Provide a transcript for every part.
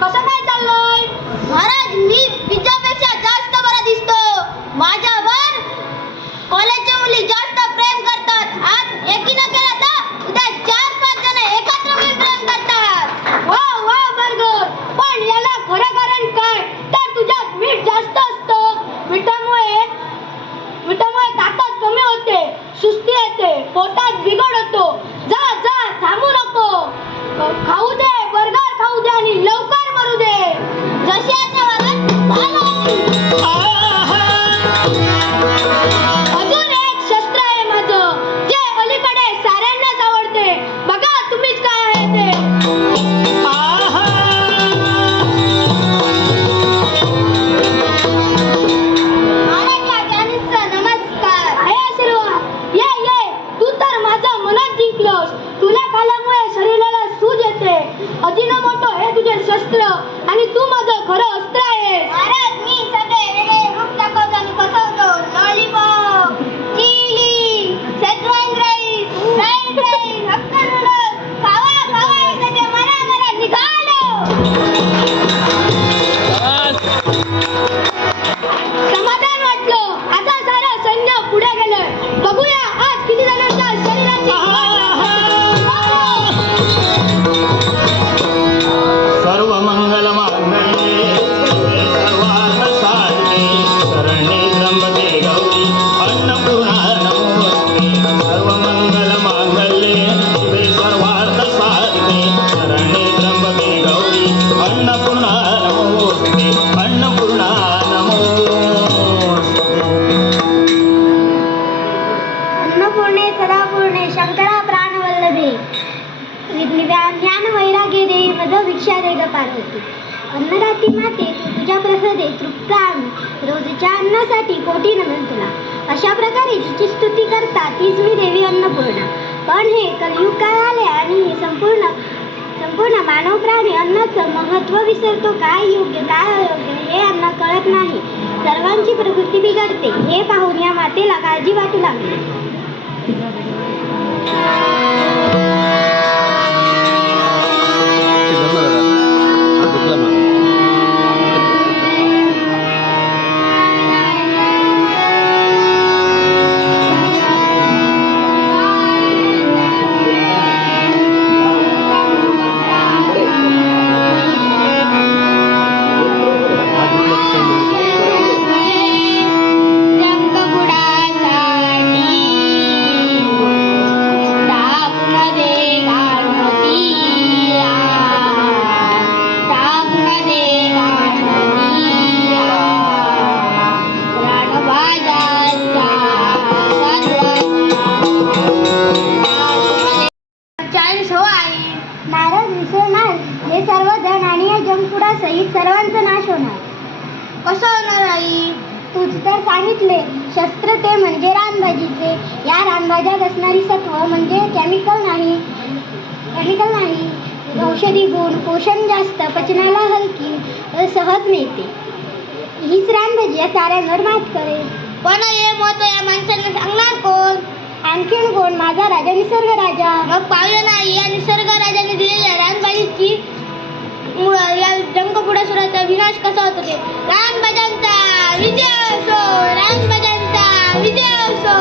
कसं काय चाललंय? महाराज, मी पिझ्झापेक्षा जास्त बरा दिसतो. माझ्यावर कॉलेजच्या मुली जास्त प्रेम करतात. आज एकीनं केलं तर उद्या 4-5 जण एकत्र मिळून प्रेम करतात. वा वा बर्गर, पण याला खरं कारण काय? तर तुझ्यात मीठ जास्त असतं. मिठामुळे ताकद कमी होते, सुस्ती येते, पोटात बिघड होतो. जा जा, थांबू नको. खाऊ दे, बर्गर खाऊ दे आणि लवकर मरू दे. जशी आता अजून एक शस्त्र आहे माझं, जे अलीकडे साऱ्यांनाच आवडते. बघा तुम्हीच काय आहे ते. महाराजला चायनीजचा नमस्कार. आहे आशीर्वाद. ये ये, तू तर माझं मनच जिंकलोस. तुला खाल्यामुळे शरीराला सूज येते. अजिनोमोटो हे तुझे शस्त्र आणि तू माझं खरं अस्त्र आहेस. महाराज, मी सगळे वेगळे रूप दाखवतो आणि फसवतो. Lollipop, chilli, Schezwan rice, fried rice, Hakka noodles. खावा खावा, एकदा मरा मरा निघालो. समाधान वाटलं. आता सारं सैन्य पुढे गेलंय. बघूया आज किती जणांच्या शरीराची सर्व मंगल मांगल्ये सर्वार्थ साधिके शरण्ये त्र्यंबके गौरी अन्नपूर्णा नमोस्तुते. सर्व मंगल मांगल्ये शिवे सर्वार्थ साधिके शरण्ये त्र्यंबके गौरी अन्नपूर्णा नमोस्तुते. अन्नपूर्णा नमोस्तुते. अन्नपूर्णे सदापूर्णे शंकरा प्राणवल्लभे ज्ञान वैराग्य दे मद भिक्षा दे ग पार्वती. अन्नदाती माते, तुझ्या प्रसादे तृप्त आम्ही. रोजच्या अन्नासाठी कोटी नमन तुला. अशा प्रकारे जिची स्तुती करता तीच मी देवी अन्नपूर्णा. पण हे कलियुग काय आले आणि संपूर्ण मानव प्राणी अन्नाचं महत्त्व विसरतो. काय योग्य काय अयोग्य हे यांना कळत नाही. सर्वांची प्रकृती बिघडते हे पाहून या मातेला काळजी वाटू लागली. नारद विसरणार हे सर्वजण आणि या जंकफुडासहित सर्वांचा नाश होणार. कसं होणार आई? तूच तर सांगितले. शस्त्र ते म्हणजे रानभाजीचे. या रानभाज्यात असणारी सत्व म्हणजे केमिकल नाही, औषधी गुण, पोषण जास्त, पचनाला हलकी, सहज मिळते. हीच रानभाजी या साऱ्यांवर मात करेल. पण हे मत या माणसांना सांगणार कोण? आणखीन कोण? माझा राजा निसर्ग राजा. मग पाहूया ना या निसर्ग राजाने दिलेल्या रानभाजीची या जंकफुडासुराचा विनाश कसा होतो ते. रानभाज्यांचा विजय असो, रानभाज्यांचा विजय असो,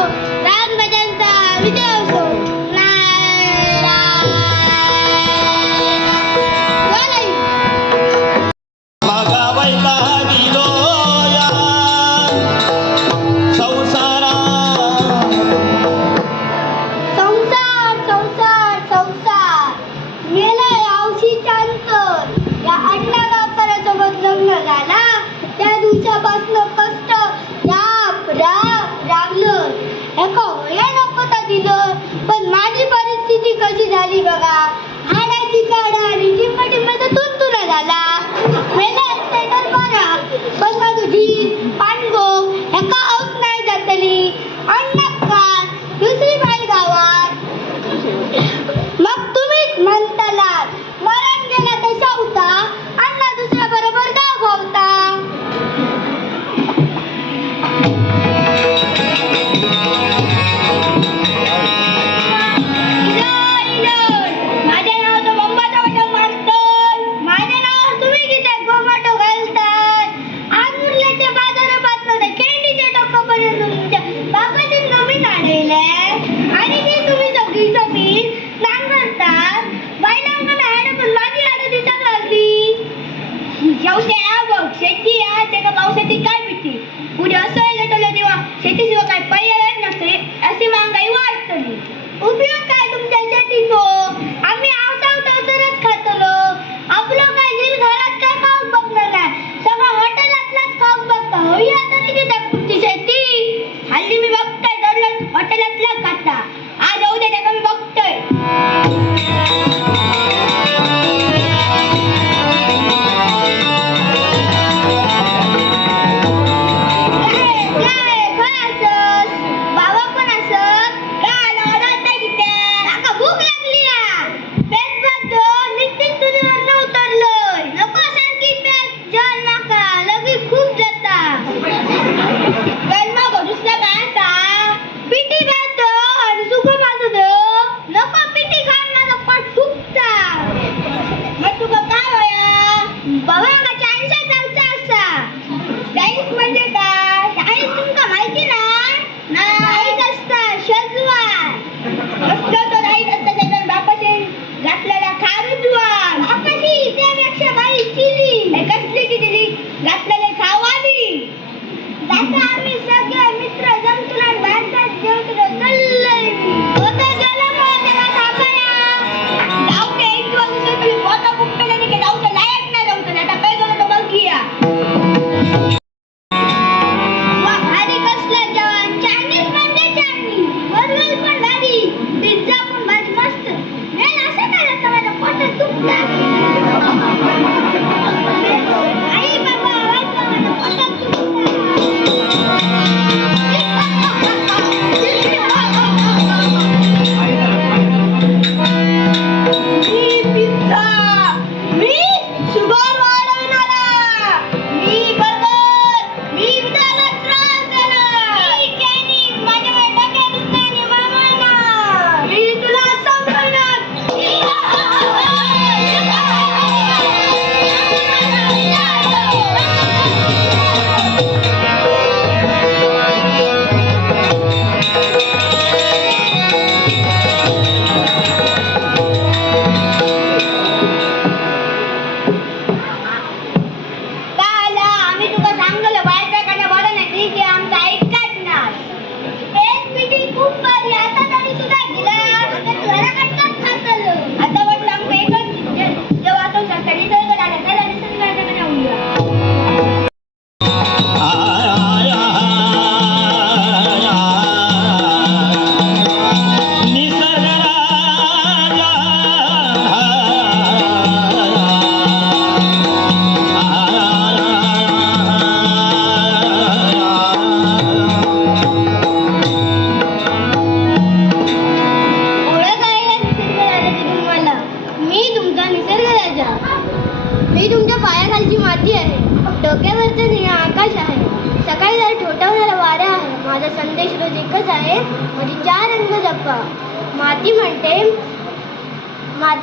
रानभाज्यांचा विजय असो. मी तुमच्या पायाखालची माती आहे, डोक्यावरचं निळं आकाश आहे, सकाळी जर ठोठावणारा वारा आहे. माझा संदेश रोज एकच आहे, माझी 4 रंग जपा. माती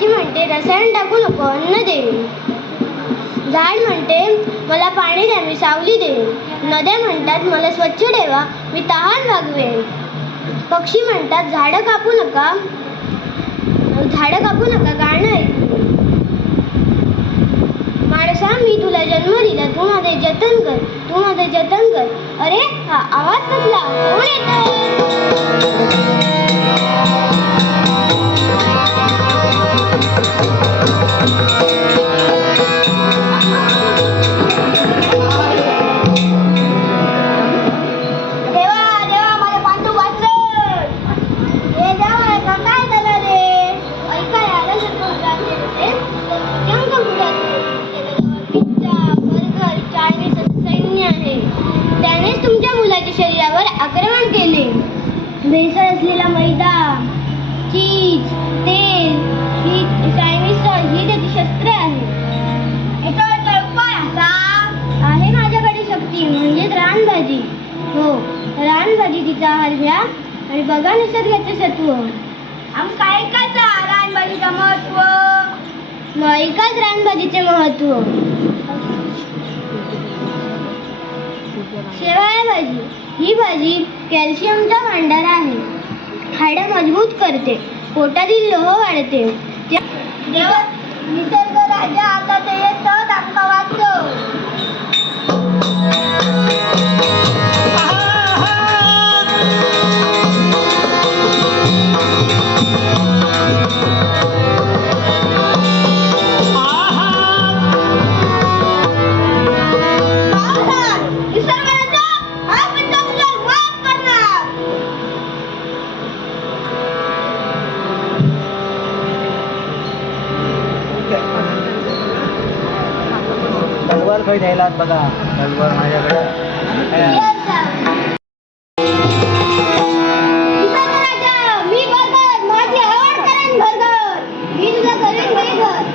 म्हणते रसायन टाकू नको, अन्न दे. झाड म्हणते मला पाणी द्या, मी सावली देईन. नद्या म्हणतात मला स्वच्छ ठेवा, मी तहान भागवेन. पक्षी म्हणतात झाडं कापू नका, गाणं ऐकू. माणसा मी तुला जन्म दिला, तू माझे जतन कर. अरे हा आवाज कसला, कोण येतंय? देवा माझे पांडू वाचन. हे देवा काय झालं रे? ऐकाय आलं पिझ्झा, बर्गर, चायनीज सैन्य आहे. त्यानेच तुमच्या मुलाच्या शरीरावर आक्रमण केले. भेसळ असलेला मैदा, चीज, तेल, ही चायनीज ही त्याची शस्त्रे आहेत. याच्यावर उपाय असा आहे माझ्याकडे शक्ती, म्हणजेच रानभाजी. हो, रानभाजी तिचा आहार घ्या आणि बघा निसर्गाचे सत्व. ऐकायचं रानभाजीचं महत्व. मग ऐकाच रानभाजीचे महत्व. शेवाळ्या भाजी ही भाजी कॅल्शियमचा भांडार आहे. हाडं मजबूत करते, पोटातील लोह वाढते. देवा निसर्ग राजा आता ते येतं दाखवा वाचव. तलवार काही द्यायला बघा, तलवार माझ्याकडे. मी बर्गर, माझी आवड करेन बर्गर. मी तुला करेन बर्गर.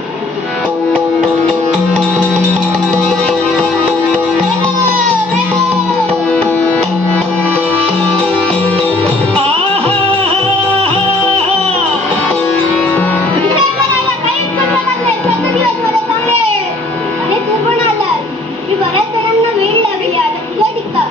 बऱ्याच जणांना वेळ लागली आता तुला टिकतात.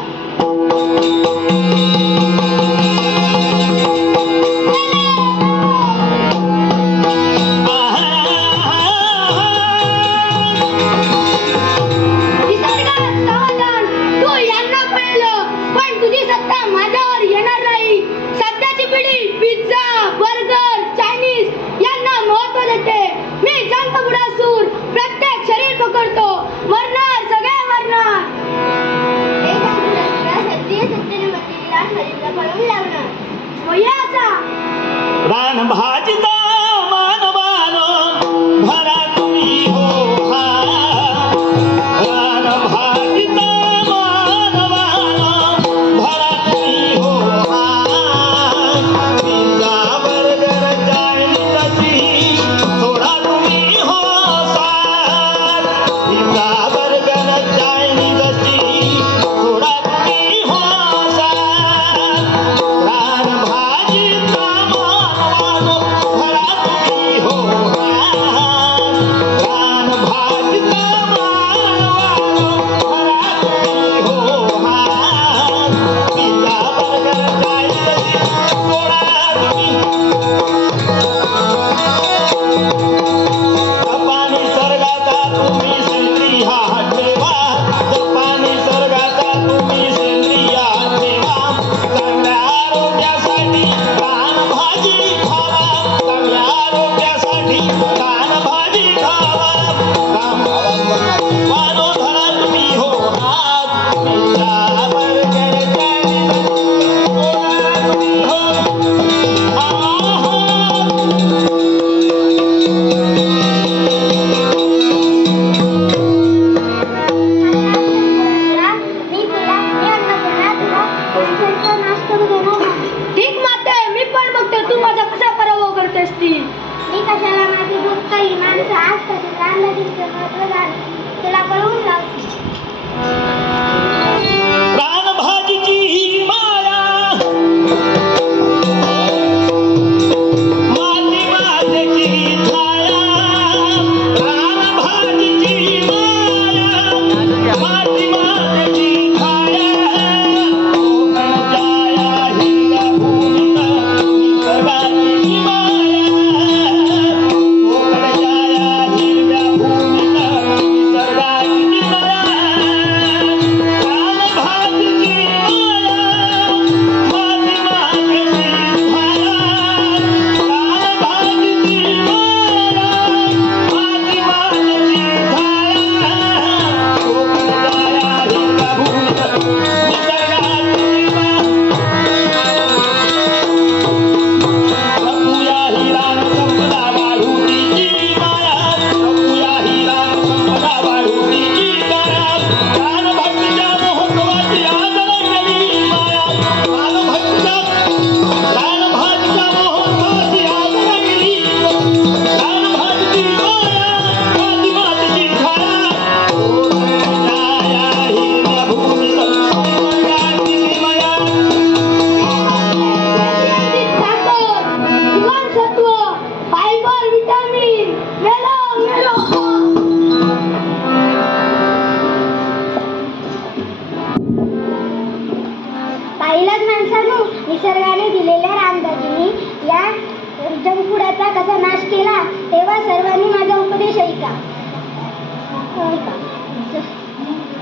सर्वांनी माझा उपदेश ऐका.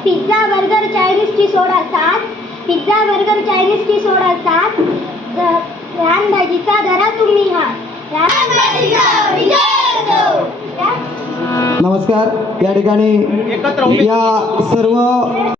पिझ्झा बर्गर चायनीजची सोडा 7. पिझ्झा बर्गर चायनीजची सोडा 7. रानभाजीचा धरा तुम्ही हात. नमस्कार. या ठिकाणी या सर्व